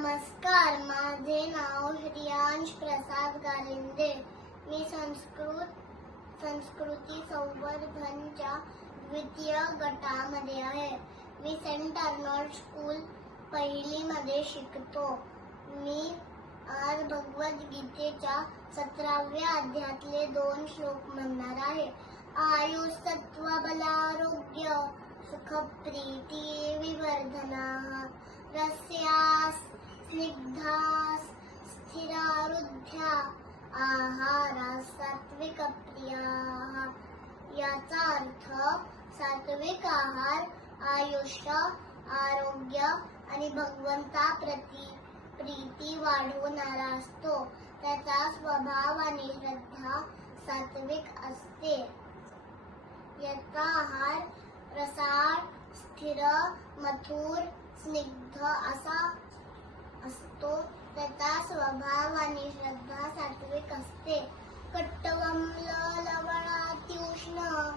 नमस्कार माझे नाव श्रियांश प्रसाद गालिंदे. मी संस्कृत संस्कृती संवर्धनच्या द्वितीय गटामध्ये आहे. मी सेंट अर्नॉल्ड स्कूल पहिलीमध्ये शिकतो. मी आज भगवद्गीतेच्या सतराव्या अध्यातले दोन श्लोक म्हणणार आहे. आयुष सत्व बलारोग्य सुख शुद्धास स्थिरारुध्या आहारा सात्विक प्रिया याचा अर्थ सात्विक आहार आयुष्य आरोग्य आणि भगवंताप्रती प्रीती वाढवणारा असतो त्याचा स्वभाव आणि श्रद्धा सात्विक असते. याचा आहार रसाळ स्थिर मथुर स्निग्ध असा असतो. त्याचा स्वभाव आणि श्रद्धा सात्विक असते. कट्टवम्ल लवणात्युष्ण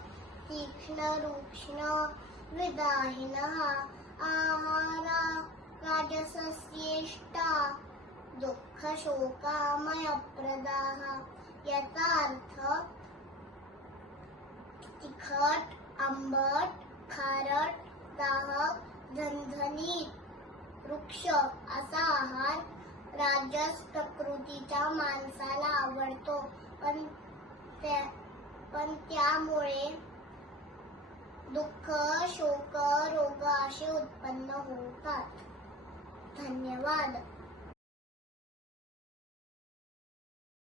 तीक्ष्ण रुक्ष्ण विदाहिन आहारा राजसस्येष्टा दुःख शोकामय प्रदाह याचा अर्थ तिखट आंबट खारट वृक्ष असा आहार राजस प्रकृतीच्या माणसाला आवडतो. पण त्या पण त्यामुळे दुःख शोक रोग असे उत्पन्न होतात. धन्यवाद.